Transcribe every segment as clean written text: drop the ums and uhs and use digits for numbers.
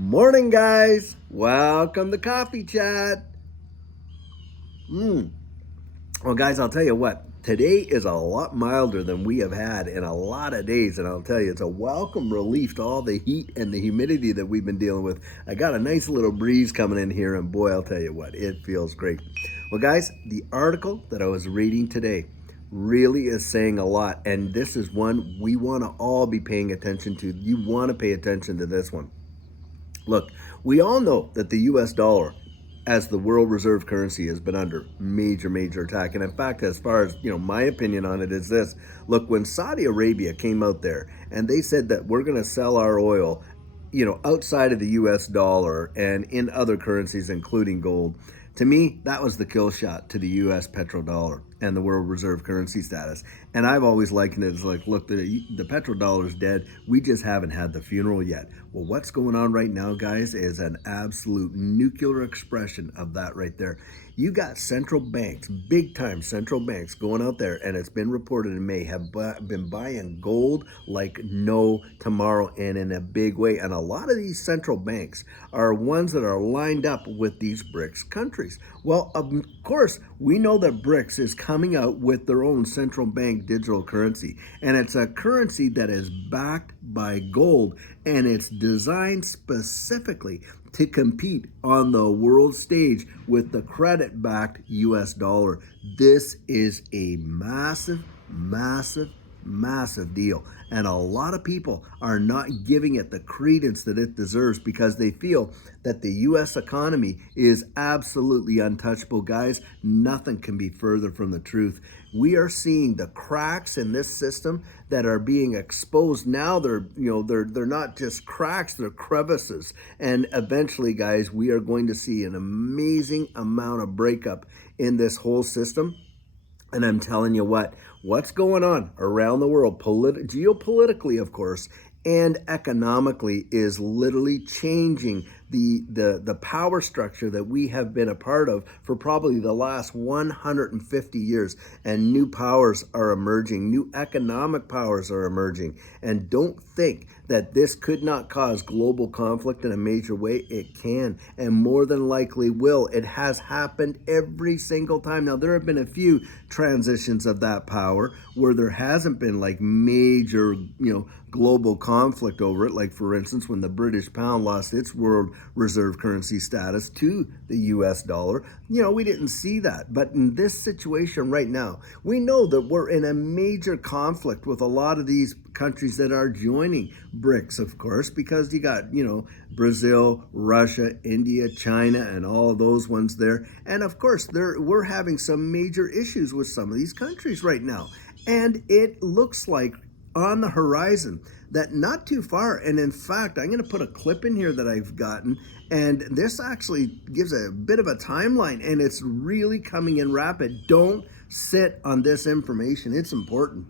Morning, guys. Welcome to Coffee Chat. Well, guys, I'll tell you what. Today is a lot milder than we have had in a lot of days, and I'll tell you, it's a welcome relief to all the heat and the humidity that we've been dealing with. I got a nice little breeze coming in here, and boy, I'll tell you what, it feels great. Well, guys, the article that I was reading today really is saying a lot, and this is one we want to all be paying attention to. You want to pay attention to this one. Look, we all know that the US dollar as the world reserve currency has been under major attack. And in fact, as far as, my opinion on it is this. Look, when Saudi Arabia came out there and they said that we're going to sell our oil, outside of the US dollar and in other currencies, including gold, to me, that was the kill shot to the US petrodollar and the world reserve currency status. And I've always likened it as like, look, the petrodollar's dead. We just haven't had the funeral yet. Well, what's going on right now, guys, is an absolute nuclear expression of that right there. You got central banks, big time central banks going out there, and it's been reported in May, have been buying gold like no tomorrow and in a big way. And a lot of these central banks are ones that are lined up with these BRICS countries. Well, of course, we know that BRICS is coming out with their own central bank digital currency, and it's a currency that is backed by gold, and it's designed specifically to compete on the world stage with the credit-backed US dollar. This is a massive deal. And a lot of people are not giving it the credence that it deserves because they feel that the U.S. economy is absolutely untouchable. Guys, nothing can be further from the truth. We are seeing the cracks in this system that are being exposed. Now they're not just cracks, they're crevices. And eventually, guys, we are going to see an amazing amount of breakup in this whole system. And I'm telling you what's going on around the world, geopolitically, of course, and economically is literally changing the power structure that we have been a part of for probably the last 150 years. And new powers are emerging, new economic powers are emerging. And don't think that this could not cause global conflict in a major way. It can, and more than likely will. It has happened every single time. Now, there have been a few transitions of that power where there hasn't been like major, global conflict over it. Like, for instance, when the British pound lost its world reserve currency status to the US dollar, we didn't see that. But in this situation right now, we know that we're in a major conflict with a lot of these countries that are joining BRICS, of course, because you got, Brazil, Russia, India, China, and all of those ones there. And of course, we're having some major issues with some of these countries right now. And it looks like on the horizon that not too far, and in fact, I'm going to put a clip in here that I've gotten, and this actually gives a bit of a timeline, and it's really coming in rapid. Don't sit on this information. It's important.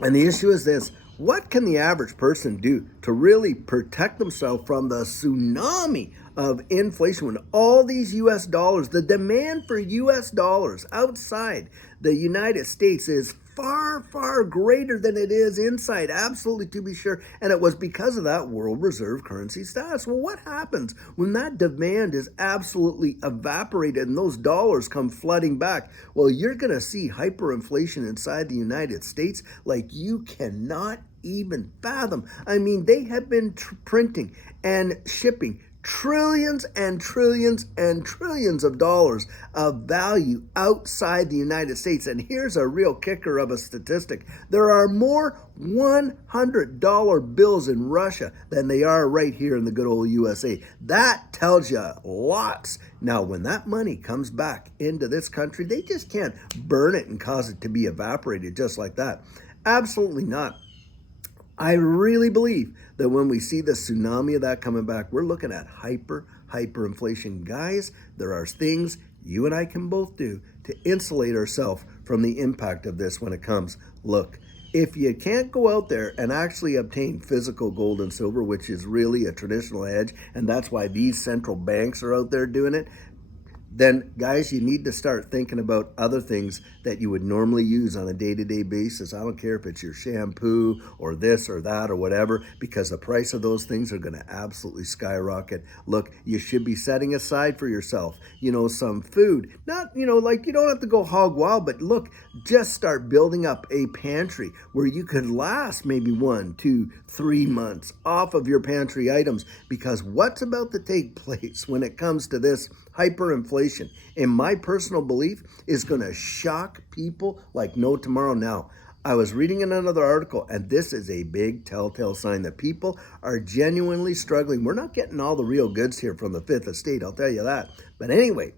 And the issue is this: what can the average person do to really protect themselves from the tsunami of inflation when all these US dollars, the demand for US dollars outside the United States is far greater than it is inside, absolutely, to be sure. And it was because of that world reserve currency status. Well, what happens when that demand is absolutely evaporated and those dollars come flooding back? Well, you're going to see hyperinflation inside the United States like you cannot even fathom. I mean, they have been printing and shipping trillions and trillions and trillions of dollars of value outside the United States. And here's a real kicker of a statistic. There are more $100 bills in Russia than they are right here in the good old USA. That tells you lots. Now, when that money comes back into this country, they just can't burn it and cause it to be evaporated just like that. Absolutely not. I really believe that when we see the tsunami of that coming back, we're looking at hyperinflation. Guys, there are things you and I can both do to insulate ourselves from the impact of this when it comes. Look, if you can't go out there and actually obtain physical gold and silver, which is really a traditional hedge, and that's why these central banks are out there doing it, then guys, you need to start thinking about other things that you would normally use on a day-to-day basis. I don't care if it's your shampoo or this or that or whatever, because the price of those things are going to absolutely skyrocket. Look, you should be setting aside for yourself, some food. Not, like you don't have to go hog wild, but look, just start building up a pantry where you could last maybe 1, 2, 3 months off of your pantry items, because what's about to take place when it comes to this hyperinflation, in my personal belief, is going to shock people like no tomorrow. Now, I was reading in another article, and this is a big telltale sign that people are genuinely struggling. We're not getting all the real goods here from the Fifth Estate, I'll tell you that. But anyway,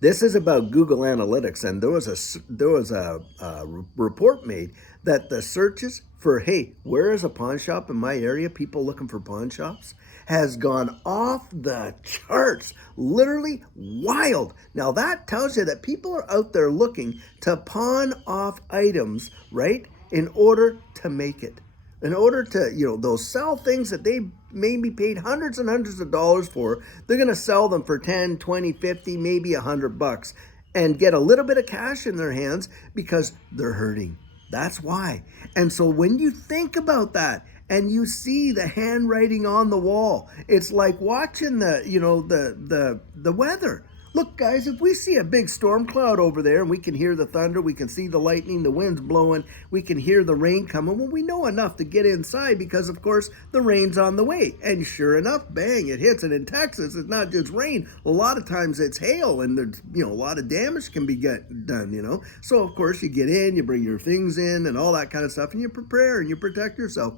this is about Google Analytics, and there was a report made that the searches for, hey, where is a pawn shop in my area, people looking for pawn shops, has gone off the charts, literally wild. Now that tells you that people are out there looking to pawn off items, right, in order to make it. In order to, they'll sell things that they maybe paid hundreds and hundreds of dollars for. They're going to sell them for 10, 20, 50, maybe $100 and get a little bit of cash in their hands because they're hurting. That's why. And so when you think about that and you see the handwriting on the wall, it's like watching the weather. Look, guys, if we see a big storm cloud over there and we can hear the thunder, we can see the lightning, the wind's blowing, we can hear the rain coming, well, we know enough to get inside because, of course, the rain's on the way. And sure enough, bang, it hits. And in Texas, it's not just rain. A lot of times it's hail, and there's, a lot of damage can be done. So, of course, you get in, you bring your things in and all that kind of stuff, and you prepare and you protect yourself.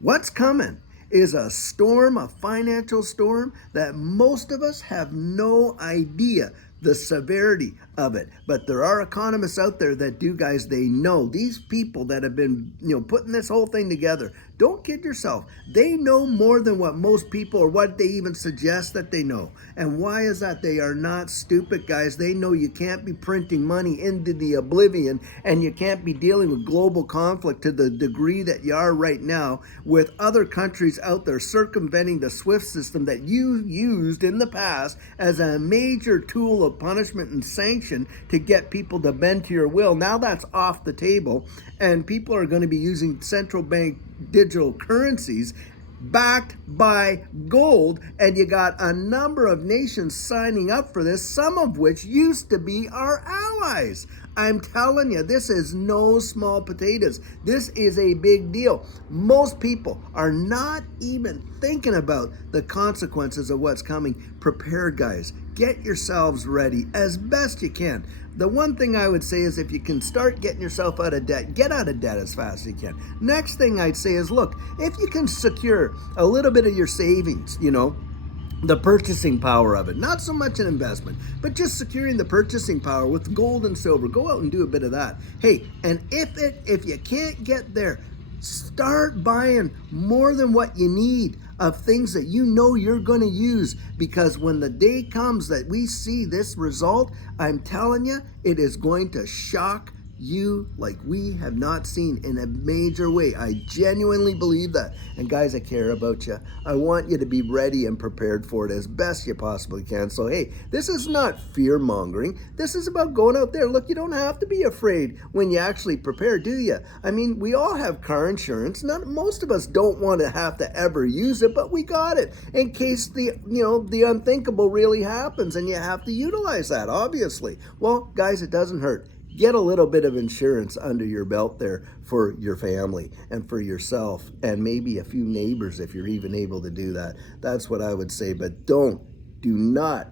What's coming is a storm, a financial storm that most of us have no idea the severity of it. But there are economists out there that do, guys. They know. These people that have been, putting this whole thing together, don't kid yourself. They know more than what most people, or what they even suggest that they know. And why is that? They are not stupid, guys. They know you can't be printing money into the oblivion, and you can't be dealing with global conflict to the degree that you are right now, with other countries out there circumventing the SWIFT system that you used in the past as a major tool of punishment and sanction to get people to bend to your will. Now that's off the table, and people are going to be using central bank digital currencies backed by gold, and you got a number of nations signing up for this, some of which used to be our allies. I'm telling you, this is no small potatoes. This is a big deal. Most people are not even thinking about the consequences of what's coming. Prepare, guys. Get yourselves ready as best you can. The one thing I would say is, if you can start getting yourself out of debt, get out of debt as fast as you can. Next thing I'd say is, look, if you can secure a little bit of your savings, the purchasing power of it, not so much an investment, but just securing the purchasing power with gold and silver, go out and do a bit of that. Hey, and if you can't get there, start buying more than what you need of things that you're going to use, because when the day comes that we see this result, I'm telling you, it is going to shock you like we have not seen in a major way. I genuinely believe that. And guys, I care about you. I want you to be ready and prepared for it as best you possibly can. So hey, this is not fear mongering. This is about going out there. Look, you don't have to be afraid when you actually prepare, do you? I mean, we all have car insurance. Most of us don't want to have to ever use it, but we got it in case the unthinkable really happens, and you have to utilize that, obviously. Well, guys, it doesn't hurt. Get a little bit of insurance under your belt there for your family and for yourself, and maybe a few neighbors if you're even able to do that. That's what I would say. But do not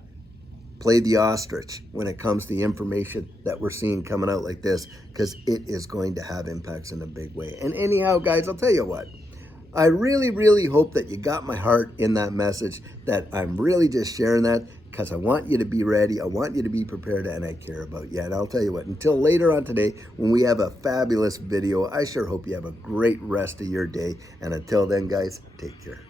play the ostrich when it comes to the information that we're seeing coming out like this, because it is going to have impacts in a big way. And anyhow, guys, I'll tell you what. I really, really hope that you got my heart in that message, that I'm really just sharing that because I want you to be ready. I want you to be prepared, and I care about you. And I'll tell you what, until later on today when we have a fabulous video, I sure hope you have a great rest of your day. And until then, guys, take care.